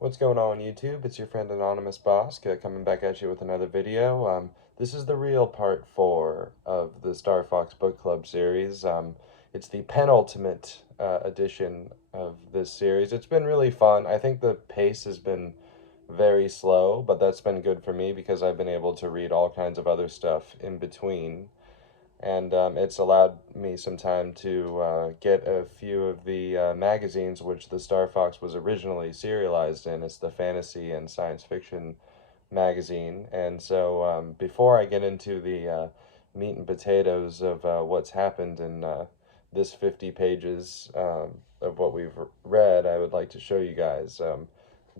What's going on YouTube? It's your friend Anonymous Boss coming back at you with another video. This is the real part 4 of the Star Fox Book Club series. It's the penultimate edition of this series. It's been really fun. I think the pace has been very slow, but that's been good for me because I've been able to read all kinds of other stuff in between, and it's allowed me some time to get a few of the magazines which the Star Fox was originally serialized in. It's the fantasy and science fiction magazine, and so before I get into the meat and potatoes of what's happened in this 50 pages of what we've read, I would like to show you guys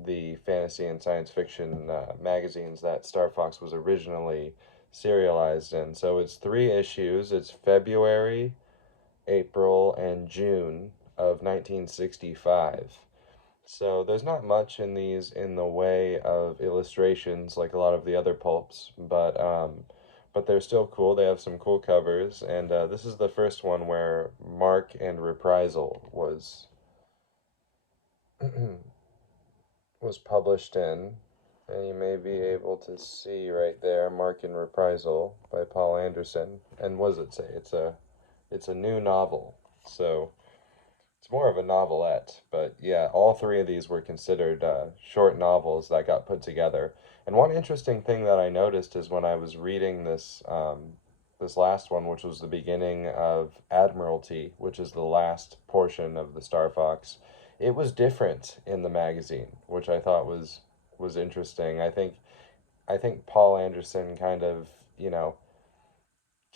the fantasy and science fiction magazines that Star Fox was originally serialized in. So it's 3 issues. It's February, April, and June of 1965. So there's not much in these in the way of illustrations like a lot of the other pulps, but they're still cool. They have some cool covers, and this is the first one where Mark and Reprisal was published in, and you may be able to see right there, Mark and Reprisal by Poul Anderson. And what does it say? It's a new novel, so it's more of a novelette. But yeah, all 3 of these were considered short novels that got put together. And one interesting thing that I noticed is when I was reading this last one, which was the beginning of Admiralty, which is the last portion of the Star Fox, it was different in the magazine, which I thought was interesting. I think Poul Anderson kind of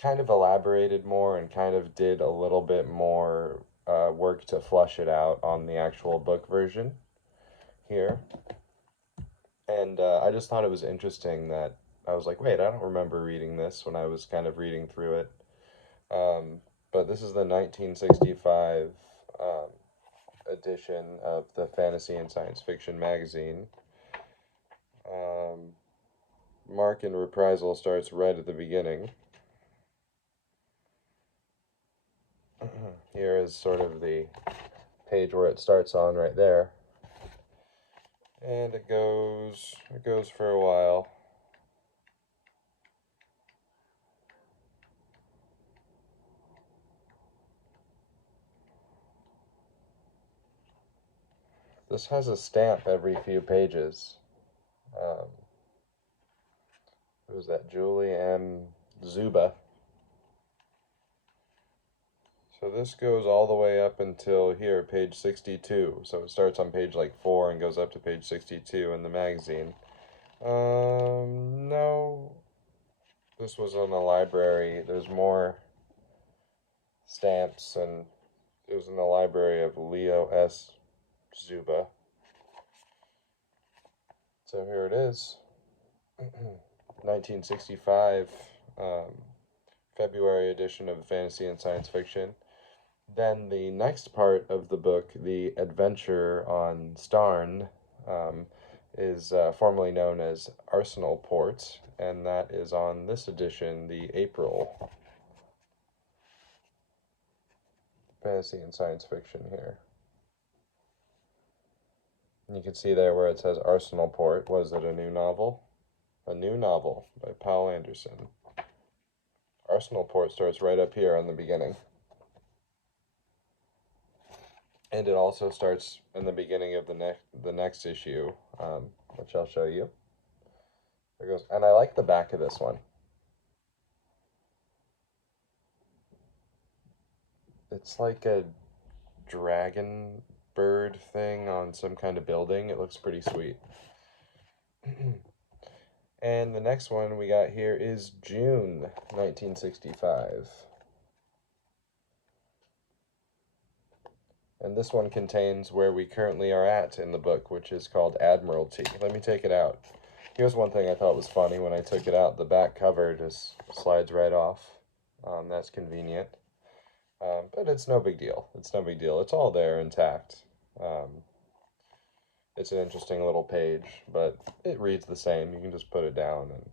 elaborated more and kind of did a little bit more work to flush it out on the actual book version here. And I just thought it was interesting that I was like, wait, I don't remember reading this when I was kind of reading through it. Um, but this is the 1965 um, edition of the Fantasy and Science Fiction magazine. Um, Mark and Reprisal starts right at the beginning. Here is sort of the page where it starts on right there. And it goes for a while. This has a stamp every few pages. Um, who's that? Julie M. Zuba. So this goes all the way up until here, page 62. So it starts on page like 4 and goes up to page 62 in the magazine. No. This was on the library. There's more stamps, and it was in the library of Leo S. Zuba. So here it is. 1965 um, February edition of Fantasy and Science Fiction. Then the next part of the book, The Adventure on Starn, is formerly known as Arsenal Port, and that is on this edition, the April Fantasy and Science Fiction here. And you can see there where it says Arsenal Port. Was it a new novel? A new novel by Poul Anderson. Arsenal Port starts right up here on the beginning. And it also starts in the beginning of the next issue, which I'll show you. There goes, and I like the back of this one. It's like a dragon bird thing on some kind of building. It looks pretty sweet. And the next one we got here is June 1965. And this one contains where we currently are at in the book, which is called Admiralty. Let me take it out. Here's one thing I thought was funny when I took it out. The back cover just slides right off. That's convenient. But it's no big deal. It's no big deal. It's all there intact. It's an interesting little page, but it reads the same. You can just put it down. And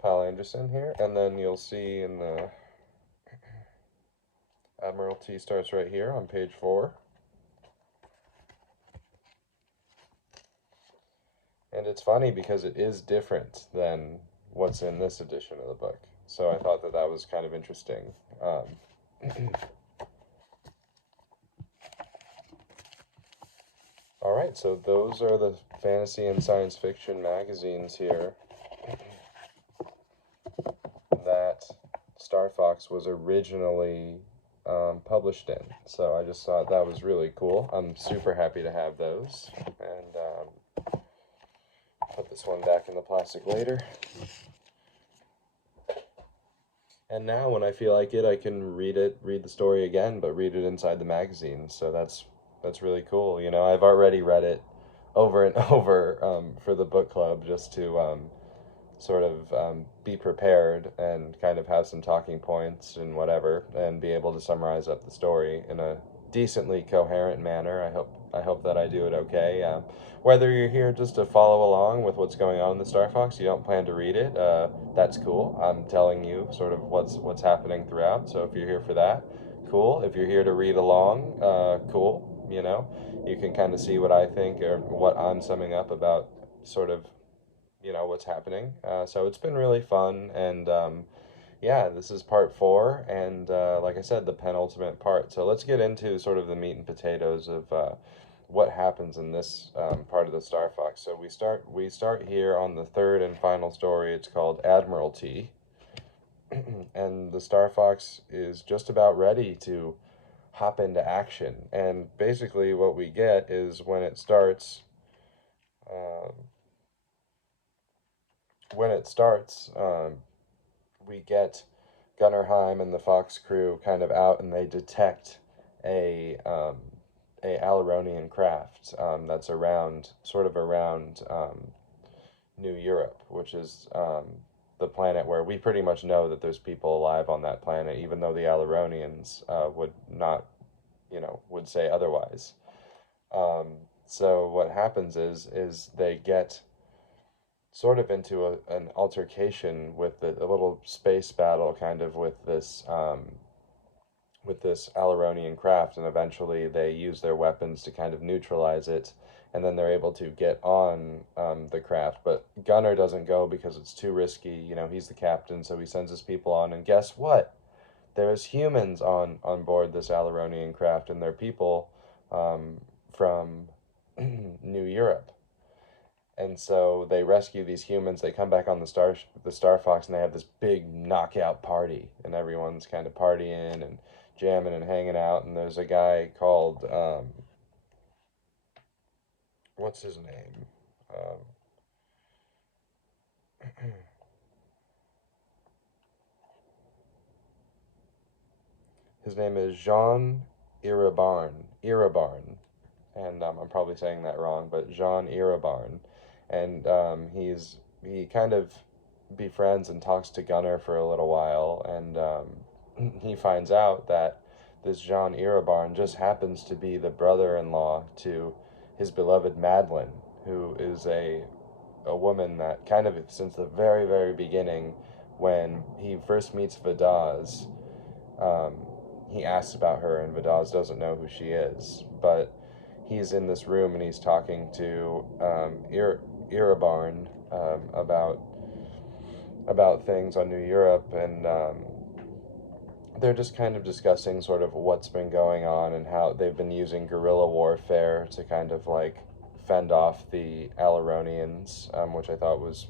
Poul Anderson here. And then you'll see in the Admiralty starts right here on page 4. And it's funny because it is different than what's in this edition of the book. So I thought that that was kind of interesting. All right, so those are the fantasy and science fiction magazines here that Star Fox was originally published in. So I just thought that was really cool. I'm super happy to have those. And put this one back in the plastic later. And now when I feel like it, I can read the story again, but read it inside the magazine. So that's really cool. You know, I've already read it over and over for the book club just to sort of be prepared and kind of have some talking points and whatever, and be able to summarize up the story in a decently coherent manner. I hope that I do it okay. Whether you're here just to follow along with what's going on in the Star Fox, you don't plan to read it. That's cool. I'm telling you sort of what's happening throughout. So if you're here for that, cool. If you're here to read along, cool. You know, you can kind of see what I think or what I'm summing up about sort of what's happening. So it's been really fun, and yeah, this is part four, and like I said, the penultimate part. So let's get into sort of the meat and potatoes of what happens in this part of the Star Fox. So we start here on the third and final story. It's called Admiralty, and the Star Fox is just about ready to hop into action. And basically, what we get is uh, when it starts, we get Gunnar Heim and the Fox crew kind of out, and they detect a a Aleronian craft that's sort of around New Europe, which is the planet where we pretty much know that there's people alive on that planet, even though the Aleronians would not, would say otherwise. Um, so what happens is they get sort of into an altercation with a little space battle kind of with this Aleronian craft, and eventually they use their weapons to kind of neutralize it, and then they're able to get on the craft. But Gunnar doesn't go because it's too risky. You know, he's the captain, so he sends his people on, and guess what? There's humans on board this Aleronian craft, and they're people from New Europe. And so they rescue these humans. They come back on the Star Fox, and they have this big knockout party, and everyone's kind of partying and jamming and hanging out. And there's a guy called what's his name? Um, his name is Jean Irabarn, and I'm probably saying that wrong, but Jean Irabarn, and he kind of befriends and talks to Gunnar for a little while, and he finds out that this Jean Irabarn just happens to be the brother-in-law to his beloved Madeline, who is a woman that kind of since the very very beginning, when he first meets Vidaz, um, he asks about her, and Vidaz doesn't know who she is, but he's in this room and he's talking to Irabarn about things on New Europe, and they're just kind of discussing sort of what's been going on and how they've been using guerrilla warfare to kind of like fend off the Aleronians, which I thought was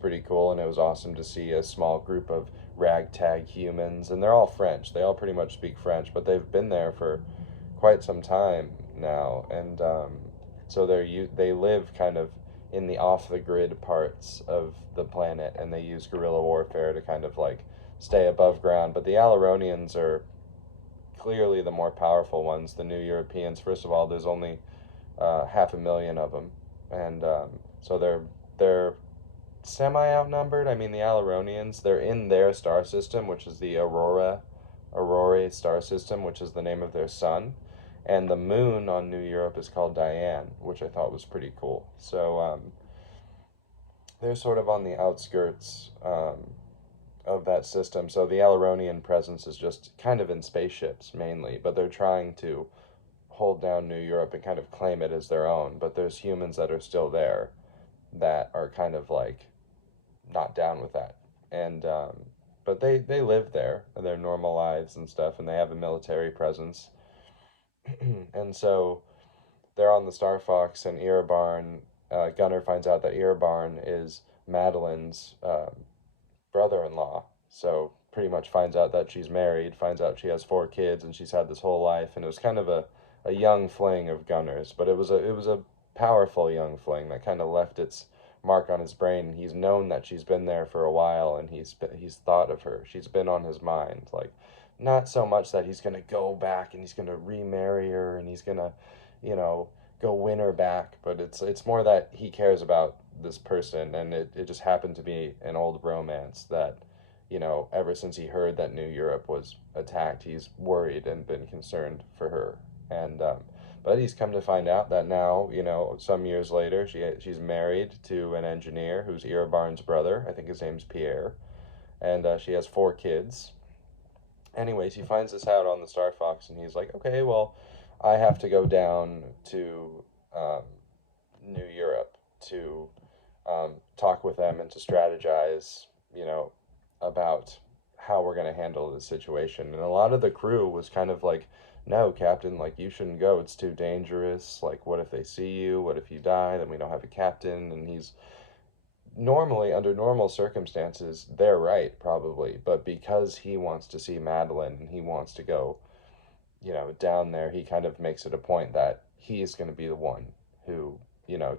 pretty cool, and it was awesome to see a small group of ragtag humans, and they're all French. They all pretty much speak French, but they've been there for quite some time now, and so they live kind of in the off the grid parts of the planet, and they use guerrilla warfare to kind of like stay above ground. But the Aleronians are clearly the more powerful ones. The New Europeans, first of all, there's only 500,000 of them, and so they're semi outnumbered. I mean, the Aleronians, they're in their star system, which is the Aurora star system, which is the name of their sun, and the moon on New Europe is called Diane, which I thought was pretty cool. So they're sort of on the outskirts of that system. So the Aleronian presence is just kind of in spaceships mainly, but they're trying to hold down New Europe and kind of claim it as their own. But there's humans that are still there, that are kind of like not down with that. And but they live there, their normal lives and stuff, and they have a military presence. And so they're on the Star Fox, and Erebarn, Gunner finds out that Erebarn is Madeline's brother-in-law. So pretty much finds out that she's married, finds out she has 4 kids, and she's had this whole life. And it was kind of a young fling of Gunner's, but it was a powerful young fling that kind of left its mark on his brain. He's known that she's been there for a while, and he's thought of her. She's been on his mind, like not so much that he's gonna go back and he's gonna remarry her and he's gonna, you know, go win her back, but it's more that he cares about this person, and it just happened to be an old romance that, ever since he heard that New Europe was attacked, he's worried and been concerned for her. And but he's come to find out that now, some years later, she's married to an engineer who's Erebarn's brother. I think his name's Pierre, and she has 4 kids. Anyways, he finds this out on the Star Fox, and he's like, okay, well, I have to go down to um, New Europe to talk with them and to strategize, about how we're going to handle this situation. And a lot of the crew was kind of like, no, Captain, like, you shouldn't go. It's too dangerous. Like, what if they see you? What if you die? Then we don't have a captain. And he's normally, under normal circumstances, they're right, probably. But because he wants to see Madeline and he wants to go, down there, he kind of makes it a point that he's going to be the one who,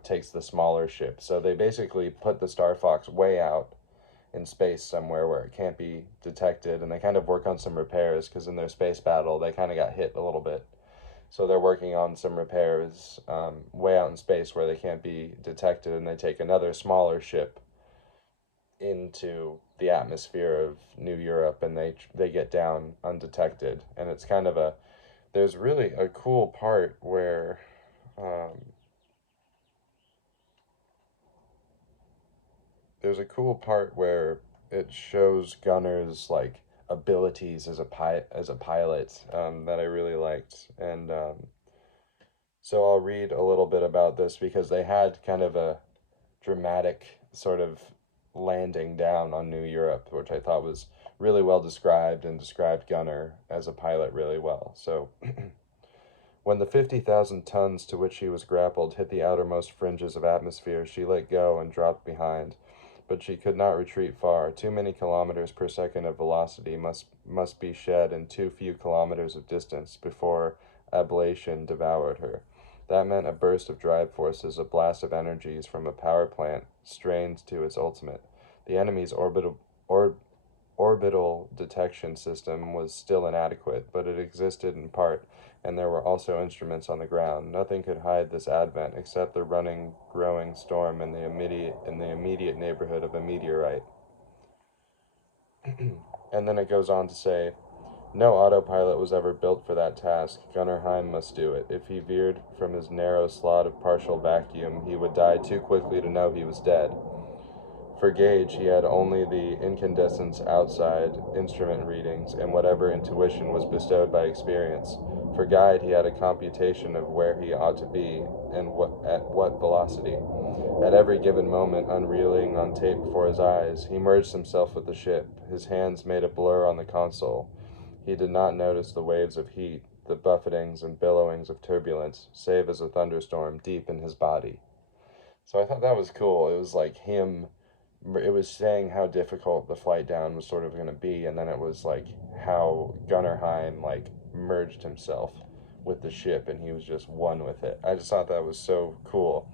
takes the smaller ship. So they basically put the Star Fox way out in space somewhere where it can't be detected, and they kind of work on some repairs because in their space battle they kind of got hit a little bit. So they're working on some repairs way out in space where they can't be detected, and they take another smaller ship into the atmosphere of New Europe, and they get down undetected. And it's kind of a there's really a cool part where um, there's a cool part where it shows Gunner's like abilities as a pilot, that I really liked. And so I'll read a little bit about this because they had kind of a dramatic sort of landing down on New Europe, which I thought was really well described and described Gunner as a pilot really well. So when the 50,000 tons to which she was grappled hit the outermost fringes of atmosphere, she let go and dropped behind. But she could not retreat far. Too many kilometers per second of velocity must be shed in too few kilometers of distance before ablation devoured her. That meant a burst of drive forces, a blast of energies from a power plant strained to its ultimate. The enemy's orbital detection system was still inadequate, but it existed in part, and there were also instruments on the ground. Nothing could hide this advent except the running, growing storm in the immediate neighborhood of a meteorite. And then it goes on to say, no autopilot was ever built for that task. Gunnar Heim must do it. If he veered from his narrow slot of partial vacuum, he would die too quickly to know he was dead. For gauge, he had only the incandescence outside instrument readings and whatever intuition was bestowed by experience. For guide, he had a computation of where he ought to be and at what velocity. At every given moment, unreeling on tape before his eyes, he merged himself with the ship. His hands made a blur on the console. He did not notice the waves of heat, the buffetings and billowings of turbulence, save as a thunderstorm deep in his body. So I thought that was cool. It was like him, it was saying how difficult the flight down was sort of going to be, and then it was like how Gunnar Hine like merged himself with the ship and he was just one with it. I just thought that was so cool.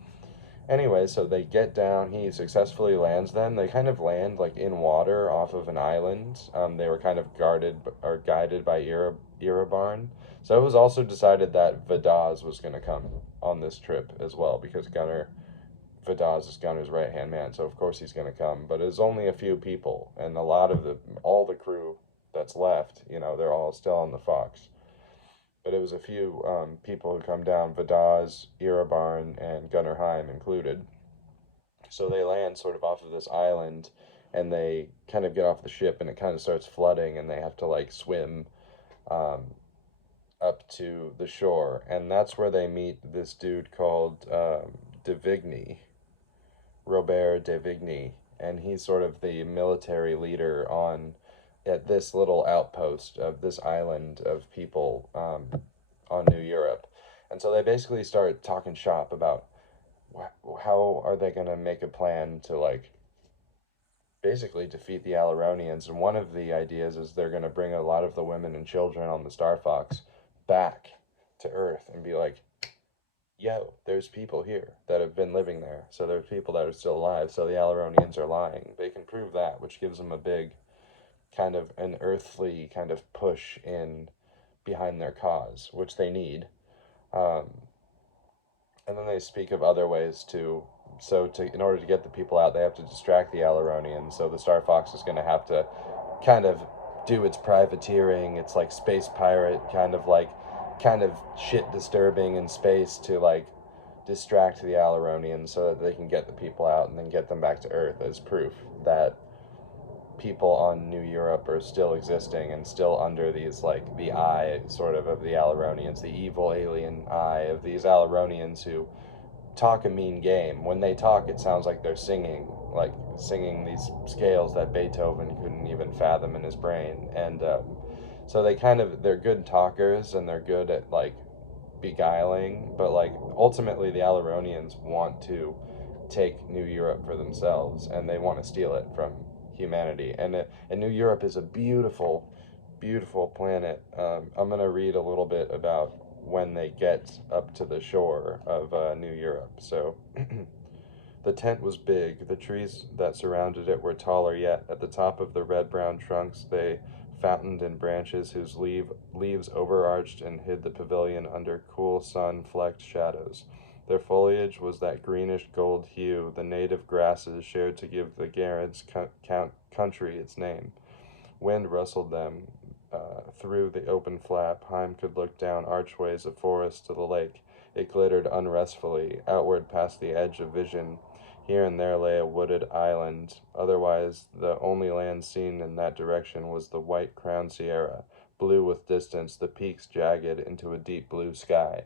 Anyway, so they get down, he successfully lands them. They kind of land like in water off of an island. They were kind of guarded or guided by Erebarn. So it was also decided that Vadaz was going to come on this trip as well because Vadaz is Gunner's right hand man, so of course he's going to come. But it's only a few people, and all the crew that's left, they're all still on the Fox. But it was a few people who come down, Vadaz, Erebarn, and Gunnar Heim included. So they land sort of off of this island, and they kind of get off the ship, and it kind of starts flooding, and they have to like swim um, up to the shore, and that's where they meet this dude called Divigny, Robert de Vigny, and he's sort of the military leader on at this little outpost of this island of people on New Europe. And so they basically start talking shop about how are they going to make a plan to like basically defeat the Alaronians. And one of the ideas is they're going to bring a lot of the women and children on the Star Fox back to Earth and be like, yo, there's people here that have been living there. So there's people that are still alive. So the Alaronians are lying. They can prove that, which gives them a big kind of an earthly kind of push in behind their cause, which they need. Um, and then they speak of other ways to in order to get the people out, they have to distract the Alaronians. So the Star Fox is going to have to kind of do its privateering. It's like space pirate kind of shit disturbing in space to like distract the Alaronians so that they can get the people out and then get them back to Earth as proof that people on New Europe are still existing and still under these like the eye sort of the Alaronians, the evil alien eye of these Alaronians who talk a mean game. When they talk, it sounds like singing these scales that Beethoven couldn't even fathom in his brain. And so they're good talkers and they're good at like beguiling, but like ultimately the Alaronians want to take New Europe for themselves and they want to steal it from humanity. And New Europe is a beautiful, beautiful planet. I'm gonna read a little bit about when they get up to the shore of New Europe. So the tent was big. The trees that surrounded it were taller yet. At the top of the red-brown trunks, they fountained in branches whose leaves overarched and hid the pavilion under cool sun-flecked shadows. Their foliage was that greenish gold hue the native grasses shared to give the Garrett's country its name. Wind rustled them. Through the open flap, Heim could look down archways of forest to the lake. It glittered unrestfully, outward past the edge of vision. Here and there lay a wooded island. Otherwise, the only land seen in that direction was the white-crowned Sierra, blue with distance, the peaks jagged into a deep blue sky.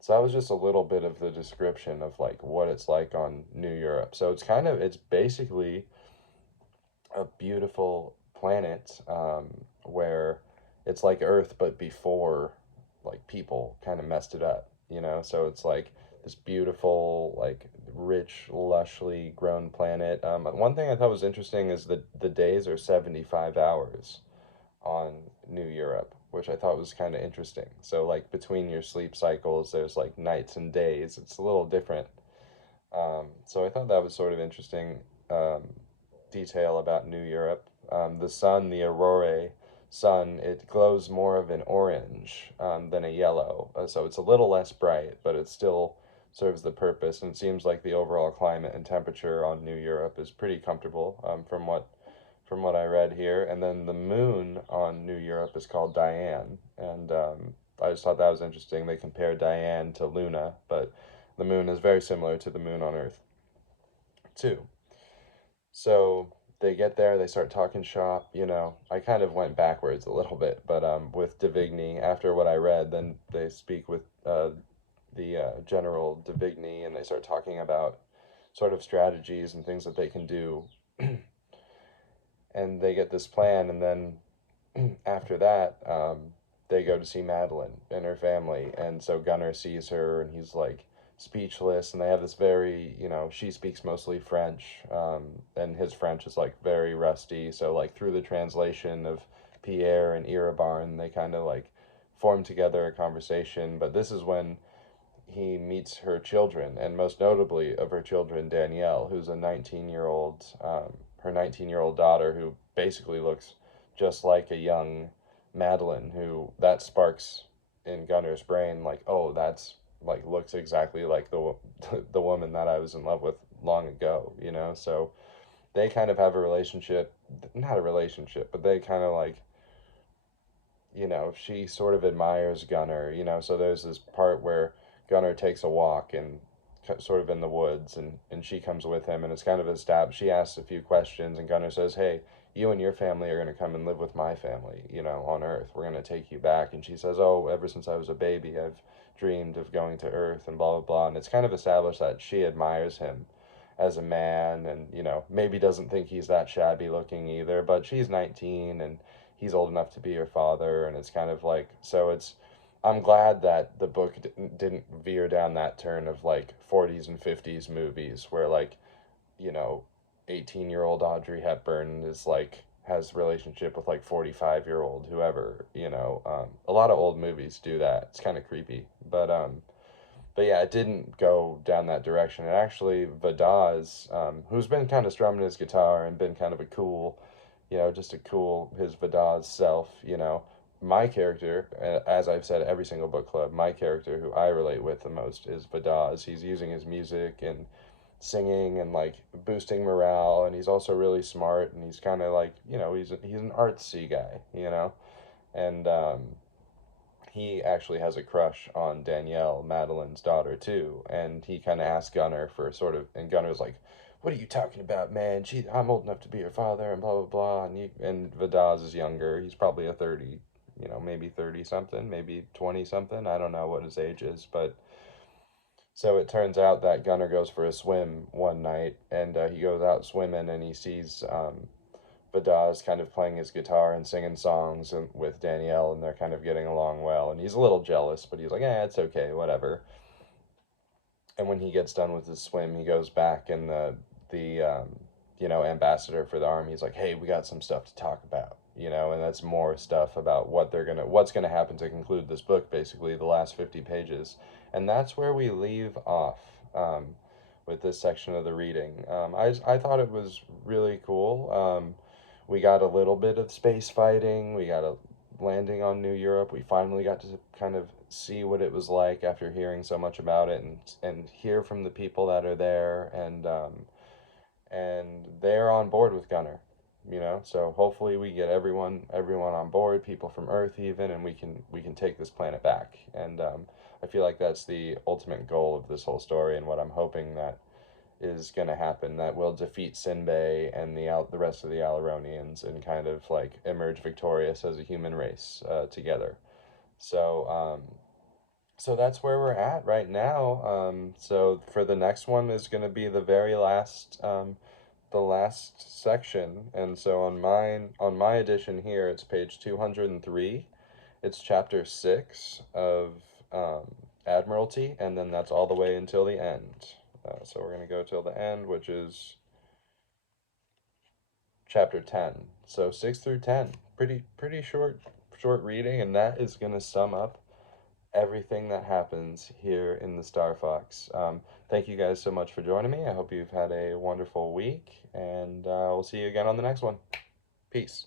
So that was just a little bit of the description of like what it's like on New Europe. So it's basically a beautiful planet where it's like Earth, but before like people kind of messed it up, you know? So it's like this beautiful, like rich, lushly grown planet. One thing I thought was interesting is that the days are 75 hours on New Europe, which I thought was kind of interesting. So like between your sleep cycles, there's like nights and days. It's a little different. So I thought that was sort of interesting um, detail about New Europe. The sun, the aurora sun, it glows more of an orange than a yellow. So it's a little less bright, but it still serves the purpose. And it seems like the overall climate and temperature on New Europe is pretty comfortable from what I read here. And then the moon on New Europe is called Diane, and I just thought that was interesting. They compare Diane to Luna, but the moon is very similar to the moon on Earth too. So they get there, they start talking shop. You know, I kind of went backwards a little bit, but with Davigny, after what I read, then they speak with the General Davigny, and they start talking about sort of strategies and things that they can do. And they get this plan, and then after that, they go to see Madeline and her family, and so Gunnar sees her, and he's like speechless, and they have this very, you know, she speaks mostly French, and his French is like very rusty, so like through the translation of Pierre and Irabarn, they kind of like form together a conversation, but this is when he meets her children, and most notably of her children, Danielle, who's a 19-year-old, her 19-year-old daughter, who basically looks just like a young Madeline, who that sparks in Gunnar's brain, like, oh, that's like looks exactly like the woman that I was in love with long ago, you know. So they kind of have a relationship, not a relationship, but they kind of like, you know, she sort of admires Gunnar, you know, so there's this part where Gunnar takes a walk and sort of in the woods, and she comes with him, and it's kind of a stab. She asks a few questions, and Gunnar says, hey, you and your family are going to come and live with my family, you know, on Earth. We're going to take you back. And she says, oh, ever since I was a baby, I've dreamed of going to Earth and blah, blah, blah. And it's kind of established that she admires him. as a man, and maybe doesn't think he's that shabby looking either, but she's 19 and he's old enough to be her father, and it's kind of like, so it's, I'm glad that the book didn't veer down that turn of like 40s and 50s movies where like, you know, 18-year-old Audrey Hepburn is like has relationship with like 45-year-old whoever, a lot of old movies do that. It's kind of creepy. But yeah, it didn't go down that direction. And actually, Vadaz, who's been kind of strumming his guitar and been kind of a cool, just a cool, his Vadaz self, my character, as I've said every single book club, my character who I relate with the most is Vadaz. He's using his music and singing and like boosting morale, and he's also really smart, and he's kind of like, he's an artsy guy, and he actually has a crush on Danielle, Madeline's daughter, too. And he kind of asked Gunnar for sort of, and Gunnar's like, "What are you talking about, man? I'm old enough to be her father," and blah blah blah. And Vadaz is younger. He's probably a 30, maybe 30 something, maybe 20 something. I don't know what his age is, but so it turns out that Gunnar goes for a swim one night, and he goes out swimming, and he sees Vadaz kind of playing his guitar and singing songs with Danielle, and they're kind of getting along well. And he's a little jealous, but he's like, it's okay, whatever. And when he gets done with his swim, he goes back, and the ambassador for the army, he's like, "Hey, we got some stuff to talk about." And that's more stuff about what's gonna happen to conclude this book, basically the last 50 pages, and that's where we leave off. With this section of the reading, I thought it was really cool. We got a little bit of space fighting. We got a landing on New Europe. We finally got to kind of see what it was like after hearing so much about it, and hear from the people that are there, and they're on board with Gunner, So hopefully we get everyone on board, people from Earth even, and we can take this planet back. And I feel like that's the ultimate goal of this whole story, and what I'm hoping that is going to happen, that will defeat Sinbei and the rest of the Alaronians and kind of like emerge victorious as a human race together. So so that's where we're at right now. So for the next one is going to be the very last the last section, and so on my edition here, it's page 203. It's chapter 6 of Admiralty, and then that's all the way until the end. So we're going to go till the end, which is chapter 10. So 6 through 10, pretty short reading, and that is going to sum up everything that happens here in the Star Fox. Thank you guys so much for joining me. I hope you've had a wonderful week, and we'll see you again on the next one. Peace.